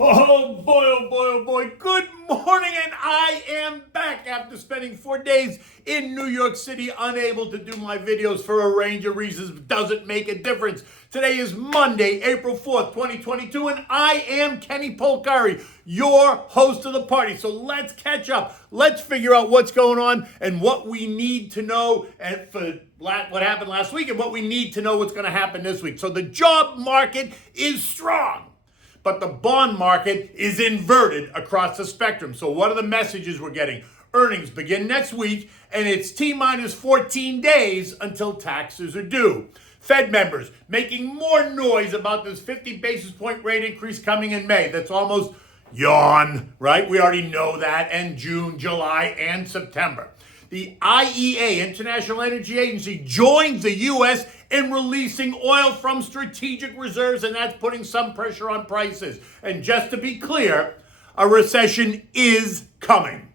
Oh boy, oh boy, oh boy. Good morning, and I am back after spending 4 days in New York City, unable to do my videos for a range of reasons. Doesn't make a difference. Today is Monday, April 4th, 2022, and I am Kenny Polcari, your host of the party. So let's catch up. Let's figure out what's going on and what we need to know and for what happened last week and what we need to know what's going to happen this week. So the job market is strong, but the bond market is inverted across the spectrum. So what are the messages we're getting? Earnings begin next week, and it's T-minus 14 days until taxes are due. Fed members making more noise about this 50 basis point rate increase coming in May. That's almost yawn, right? We already know that. And June, July, and September. The IEA, International Energy Agency, joins the U.S. in releasing oil from strategic reserves, and that's putting some pressure on prices. And just to be clear, a recession is coming.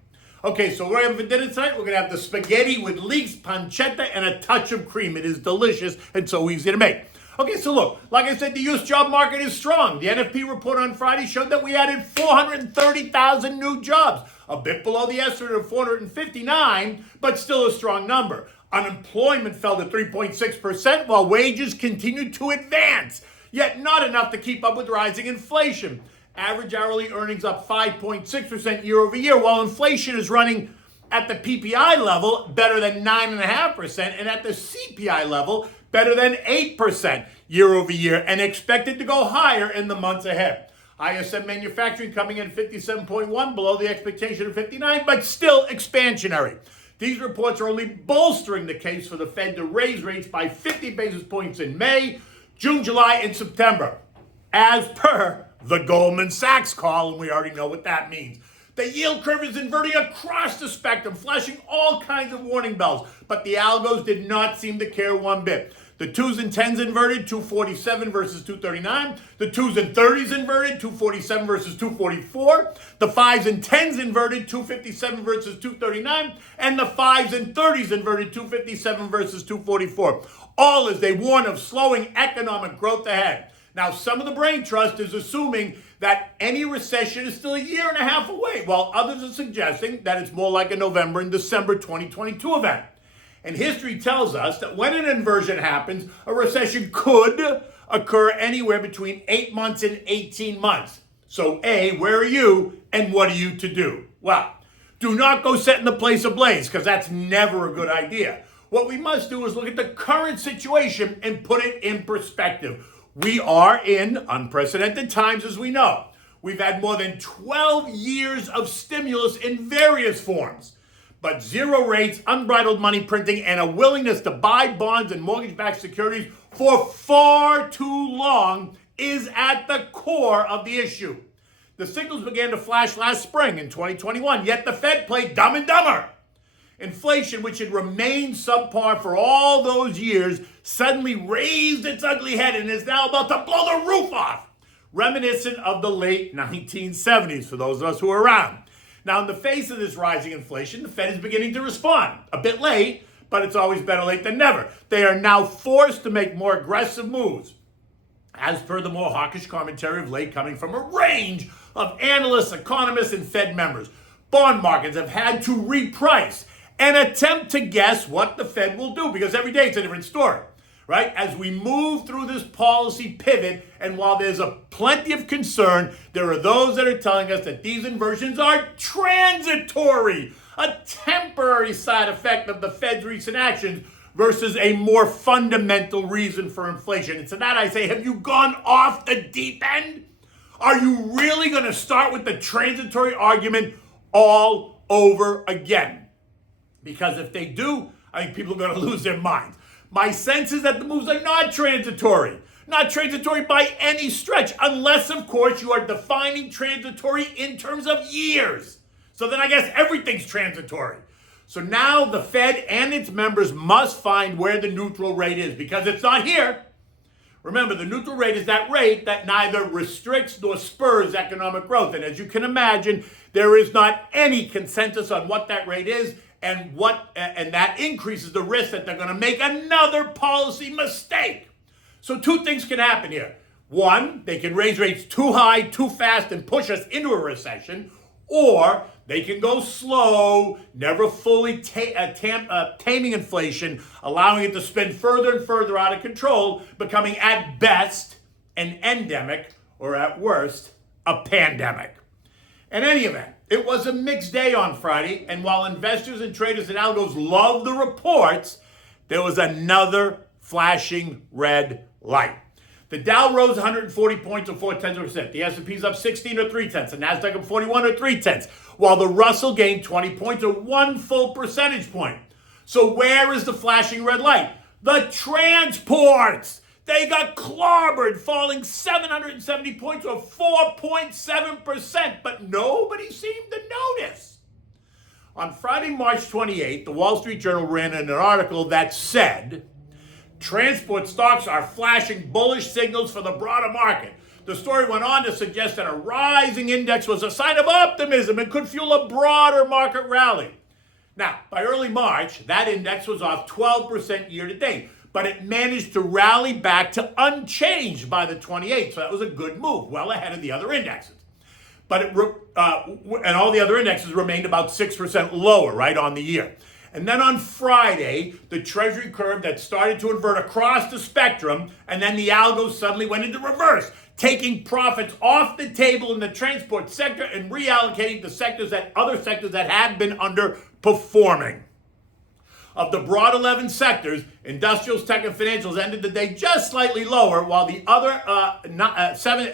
Okay, so we're having for dinner tonight. We're going to have the spaghetti with leeks, pancetta, and a touch of cream. It is delicious and so easy to make. Okay, so look, like I said, the U.S. job market is strong. The NFP report on Friday showed that we added 430,000 new jobs, a bit below the estimate of 459, but still a strong number. Unemployment fell to 3.6%, while wages continued to advance, yet not enough to keep up with rising inflation. Average hourly earnings up 5.6% year over year, while inflation is running at the PPI level better than 9.5%, and at the CPI level better than 8% year over year, and expected to go higher in the months ahead. ISM manufacturing coming in 57.1, below the expectation of 59, but still expansionary. These reports are only bolstering the case for the Fed to raise rates by 50 basis points in May, June, July, and September, as per the Goldman Sachs call, and we already know what that means. The yield curve is inverting across the spectrum, flashing all kinds of warning bells, but the algos did not seem to care one bit. The 2s and 10s inverted, 247 versus 239. The 2s and 30s inverted, 247 versus 244. The 5s and 10s inverted, 257 versus 239. And the 5s and 30s inverted, 257 versus 244. All as they warn of slowing economic growth ahead. Now, some of the brain trust is assuming that any recession is still a year and a half away, while others are suggesting that it's more like a November and December 2022 event. And history tells us that when an inversion happens, a recession could occur anywhere between 8 months and 18 months. So A, where are you and what are you to do? Well, do not go setting the place ablaze, because that's never a good idea. What we must do is look at the current situation and put it in perspective. We are in unprecedented times, as we know. We've had more than 12 years of stimulus in various forms. But zero rates, unbridled money printing, and a willingness to buy bonds and mortgage-backed securities for far too long is at the core of the issue. The signals began to flash last spring in 2021, yet the Fed played dumb and dumber. Inflation, which had remained subpar for all those years, suddenly raised its ugly head and is now about to blow the roof off, reminiscent of the late 1970s for those of us who are around. Now, in the face of this rising inflation, the Fed is beginning to respond. A bit late, but it's always better late than never. They are now forced to make more aggressive moves, as per the more hawkish commentary of late coming from a range of analysts, economists, and Fed members. Bond markets have had to reprice and attempt to guess what the Fed will do, because every day it's a different story, right? As we move through this policy pivot, and while there's plenty of concern, there are those that are telling us that these inversions are transitory, a temporary side effect of the Fed's recent actions versus a more fundamental reason for inflation. And to that I say, have you gone off the deep end? Are you really going to start with the transitory argument all over again? Because if they do, I think people are going to lose their minds. My sense is that the moves are not transitory by any stretch, unless, of course, you are defining transitory in terms of years. So then I guess everything's transitory. So now the Fed and its members must find where the neutral rate is, because it's not here. Remember, the neutral rate is that rate that neither restricts nor spurs economic growth. And as you can imagine, there is not any consensus on what that rate is, and that increases the risk that they're going to make another policy mistake. So two things can happen here. One, they can raise rates too high, too fast, and push us into a recession, or they can go slow, never fully taming inflation, allowing it to spin further and further out of control, becoming at best an endemic, or at worst, a pandemic. In any event, it was a mixed day on Friday, and while investors and traders and algos loved the reports, there was another flashing red light. The Dow rose 140 points or 0.4%. The S&P's up 16 or 0.3. The Nasdaq up 41 or 0.3. While the Russell gained 20 points or 1 full percentage point. So where is the flashing red light? The transports! They got clobbered, falling 770 points or 4.7%, but nobody seemed to notice. On Friday, March 28th, the Wall Street Journal ran an article that said, transport stocks are flashing bullish signals for the broader market. The story went on to suggest that a rising index was a sign of optimism and could fuel a broader market rally. Now, by early March, that index was off 12% year to date, but it managed to rally back to unchanged by the 28th, so that was a good move, well ahead of the other indexes. But and all the other indexes remained about 6% lower, right, on the year. And then on Friday, the Treasury curve that started to invert across the spectrum, and then the algos suddenly went into reverse, taking profits off the table in the transport sector and reallocating to other sectors that had been underperforming. Of the broad 11 sectors, industrials, tech, and financials ended the day just slightly lower, while the other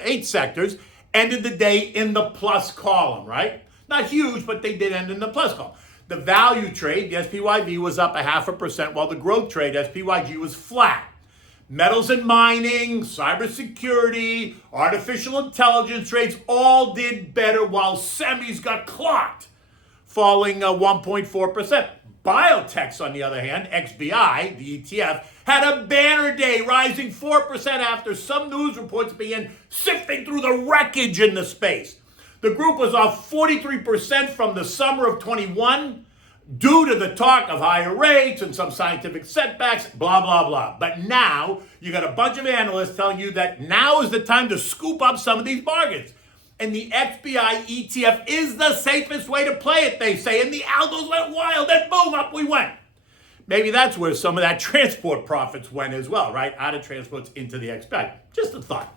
8 sectors ended the day in the plus column, right? Not huge, but they did end in the plus column. The value trade, the SPYV, was up 0.5%, while the growth trade, SPYG, was flat. Metals and mining, cybersecurity, artificial intelligence trades all did better, while semis got clocked, falling 1.4%. Biotechs, on the other hand, XBI, the ETF, had a banner day, rising 4% after some news reports began sifting through the wreckage in the space. The group was off 43% from the summer of 21 due to the talk of higher rates and some scientific setbacks, blah, blah, blah. But now you got a bunch of analysts telling you that now is the time to scoop up some of these bargains. And the XBI ETF is the safest way to play it, they say. And the algos went wild, and boom, up we went. Maybe that's where some of that transport profits went as well, right? Out of transports into the XBI. Just a thought.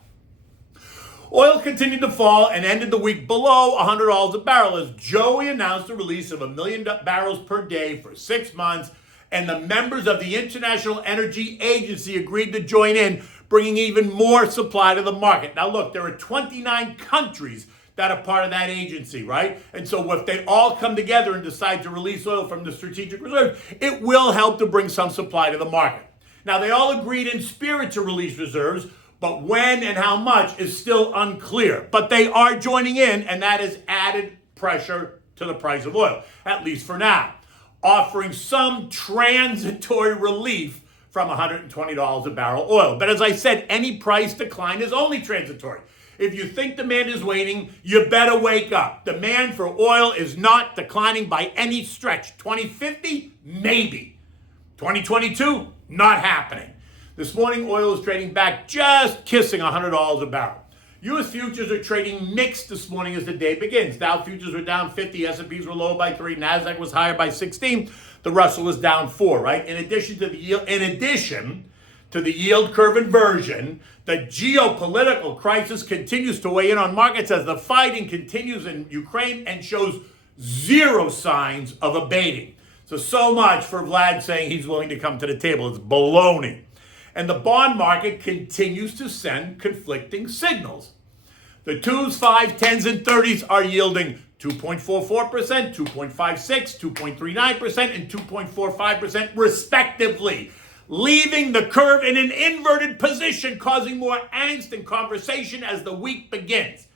Oil continued to fall and ended the week below $100 a barrel as Joey announced the release of 1 million barrels per day for 6 months, and the members of the International Energy Agency agreed to join in, bringing even more supply to the market. Now look, there are 29 countries that are part of that agency, right? And so if they all come together and decide to release oil from the strategic reserves, it will help to bring some supply to the market. Now they all agreed in spirit to release reserves, but when and how much is still unclear. But they are joining in, and that has added pressure to the price of oil, at least for now, offering some transitory relief from $120 a barrel oil. But as I said, any price decline is only transitory. If you think demand is waning, you better wake up. Demand for oil is not declining by any stretch. 2050, maybe. 2022, not happening. This morning, oil is trading back, just kissing $100 a barrel. U.S. futures are trading mixed this morning as the day begins. Dow futures were down 50, S&Ps were lower by 3, Nasdaq was higher by 16, the Russell was down 4, right? In addition to the yield curve inversion, the geopolitical crisis continues to weigh in on markets as the fighting continues in Ukraine and shows zero signs of abating. So much for Vlad saying he's willing to come to the table. It's baloney. And the bond market continues to send conflicting signals. The 2s, 5s, 10s, and 30s are yielding 2.44%, 2.56%, 2.39%, and 2.45% respectively, leaving the curve in an inverted position, causing more angst and conversation as the week begins.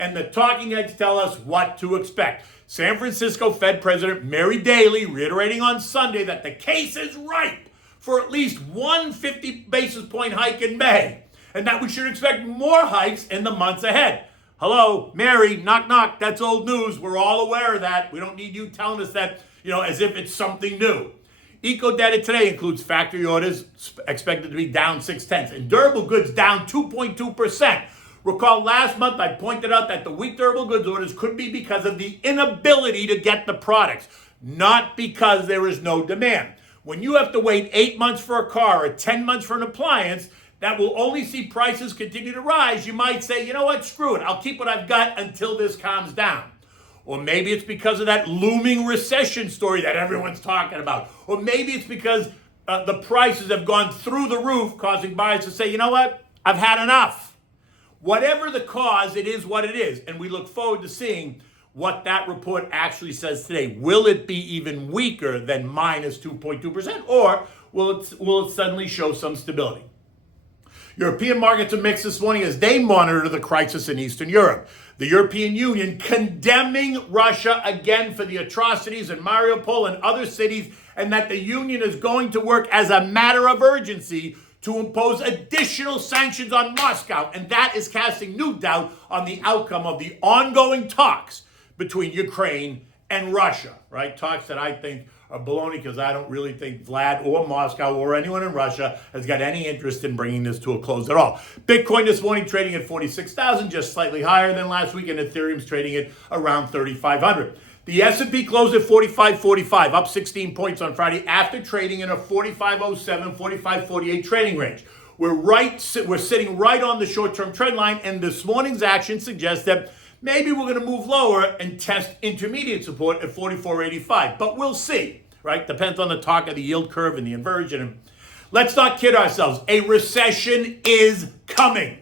And the talking heads tell us what to expect. San Francisco Fed President Mary Daly reiterating on Sunday that the case is ripe for at least one 50 basis point hike in May, and that we should expect more hikes in the months ahead. Hello, Mary, knock, knock, that's old news. We're all aware of that. We don't need you telling us that, as if it's something new. Eco data today includes factory orders expected to be down 0.6, and durable goods down 2.2%. Recall last month I pointed out that the weak durable goods orders could be because of the inability to get the products, not because there is no demand. When you have to wait 8 months for a car or 10 months for an appliance that will only see prices continue to rise, you might say, you know what, screw it, I'll keep what I've got until this calms down. Or maybe it's because of that looming recession story that everyone's talking about. Or maybe it's because the prices have gone through the roof, causing buyers to say, you know what, I've had enough. Whatever the cause, it is what it is. And we look forward to seeing what that report actually says today. Will it be even weaker than minus 2.2%? Or will it suddenly show some stability? European markets are mixed this morning as they monitor the crisis in Eastern Europe. The European Union condemning Russia again for the atrocities in Mariupol and other cities, and that the Union is going to work as a matter of urgency to impose additional sanctions on Moscow. And that is casting new doubt on the outcome of the ongoing talks between Ukraine and Russia, right? Talks that I think are baloney, because I don't really think Vlad or Moscow or anyone in Russia has got any interest in bringing this to a close at all. Bitcoin this morning trading at 46,000, just slightly higher than last week, and Ethereum's trading at around 3,500. The S&P closed at 45.45, up 16 points on Friday after trading in a 45.07, 45.48 trading range. We're sitting right on the short-term trend line, and this morning's action suggests that maybe we're going to move lower and test intermediate support at 44.85, but we'll see, right? Depends on the talk of the yield curve and the inversion. And let's not kid ourselves. A recession is coming.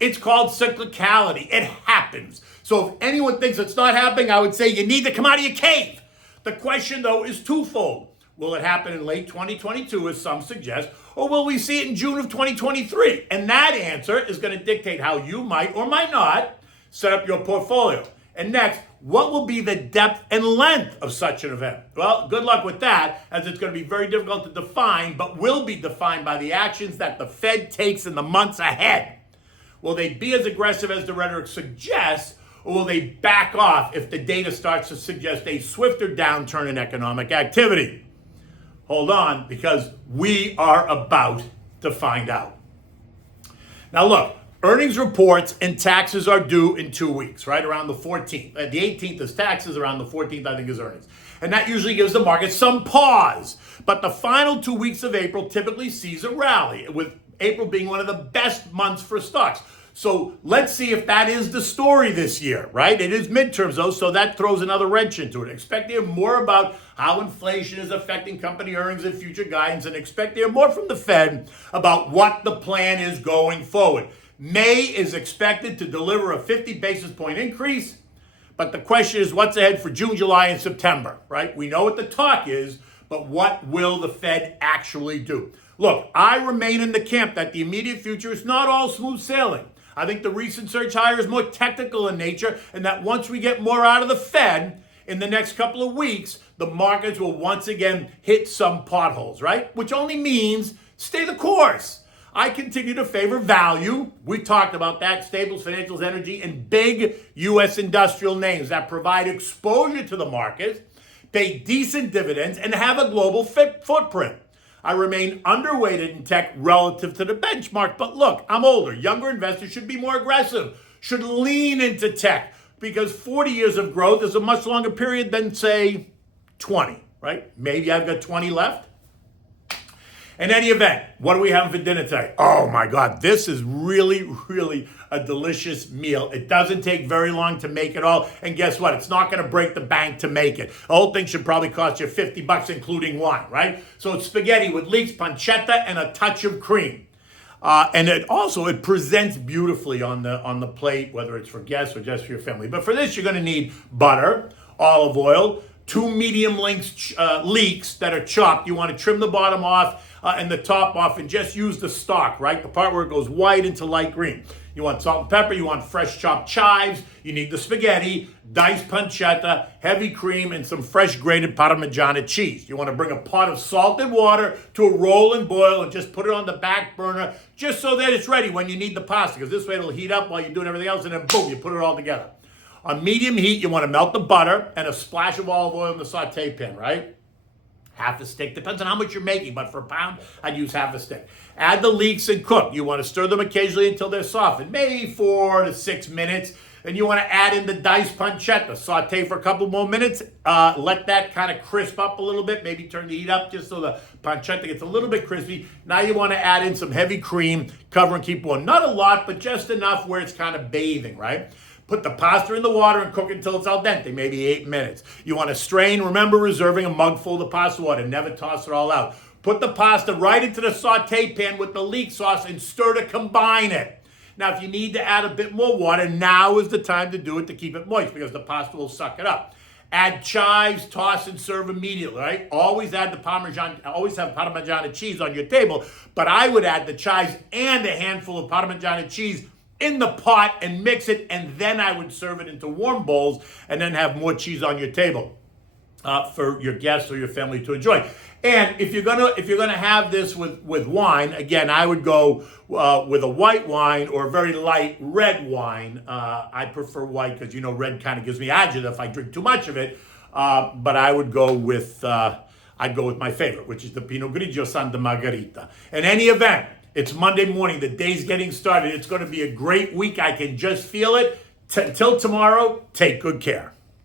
It's called cyclicality. It happens. So if anyone thinks it's not happening, I would say you need to come out of your cave. The question, though, is twofold. Will it happen in late 2022, as some suggest, or will we see it in June of 2023? And that answer is going to dictate how you might or might not set up your portfolio. And next, what will be the depth and length of such an event? Well, good luck with that, as it's going to be very difficult to define, but will be defined by the actions that the Fed takes in the months ahead. Will they be as aggressive as the rhetoric suggests, or will they back off if the data starts to suggest a swifter downturn in economic activity? Hold on, because we are about to find out. Now look, earnings reports and taxes are due in 2 weeks, right? Around the 14th. The 18th is taxes, around the 14th, I think, is earnings. And that usually gives the market some pause. But the final 2 weeks of April typically sees a rally, with April being one of the best months for stocks. So let's see if that is the story this year, right? It is midterms, though, so that throws another wrench into it. Expect to hear more about how inflation is affecting company earnings and future guidance, and expect to hear more from the Fed about what the plan is going forward. May is expected to deliver a 50 basis point increase, but the question is what's ahead for June, July, and September, right? We know what the talk is, but what will the Fed actually do? Look, I remain in the camp that the immediate future is not all smooth sailing. I think the recent surge higher is more technical in nature, and that once we get more out of the Fed in the next couple of weeks, the markets will once again hit some potholes, right? Which only means stay the course. I continue to favor value. We talked about that, staples, financials, energy, and big U.S. industrial names that provide exposure to the markets, pay decent dividends, and have a global footprint. I remain underweighted in tech relative to the benchmark, but look, I'm older. Younger investors should be more aggressive, should lean into tech, because 40 years of growth is a much longer period than, say, 20, right? Maybe I've got 20 left. In any event, what are we having for dinner today? Oh my God, this is really, really a delicious meal. It doesn't take very long to make it all. And guess what? It's not going to break the bank to make it. The whole thing should probably cost you $50, including wine, right? So it's spaghetti with leeks, pancetta, and a touch of cream. And it presents beautifully on the plate, whether it's for guests or just for your family. But for this, you're going to need butter, olive oil, 2 medium leeks that are chopped. You want to trim the bottom off and the top off, and just use the stalk, right? The part where it goes white into light green. You want salt and pepper, you want fresh chopped chives, you need the spaghetti, diced pancetta, heavy cream, and some fresh grated Parmigiana cheese. You want to bring a pot of salted water to a rolling boil and just put it on the back burner just so that it's ready when you need the pasta, because this way it'll heat up while you're doing everything else, and then boom, you put it all together. On medium heat, you want to melt the butter and a splash of olive oil in the saute pan, right? half a stick. Depends on how much you're making, but for a pound, I'd use half a stick. Add the leeks and cook. You want to stir them occasionally until they're softened, maybe 4 to 6 minutes. And you want to add in the diced pancetta. Saute for a couple more minutes. Let that kind of crisp up a little bit. Maybe turn the heat up just so the pancetta gets a little bit crispy. Now you want to add in some heavy cream. Cover and keep warm. Not a lot, but just enough where it's kind of bathing, right? Put the pasta in the water and cook it until it's al dente, maybe 8 minutes. You want to strain. Remember reserving a mug full of pasta water. Never toss it all out. Put the pasta right into the saute pan with the leek sauce and stir to combine it. Now, if you need to add a bit more water, now is the time to do it to keep it moist because the pasta will suck it up. Add chives, toss and serve immediately, right? Always add the Parmesan, always have Parmigiana cheese on your table, but I would add the chives and a handful of Parmigiana cheese in the pot and mix it, and then I would serve it into warm bowls and then have more cheese on your table for your guests or your family to enjoy. And if you're gonna have this with wine, again, I would go with a white wine or a very light red wine. I prefer white because red kind of gives me agita if I drink too much of it. But I would go with I'd go with my favorite, which is the Pinot Grigio Santa Margherita. In any event, it's Monday morning. The day's getting started. It's going to be a great week. I can just feel it. Till tomorrow, take good care.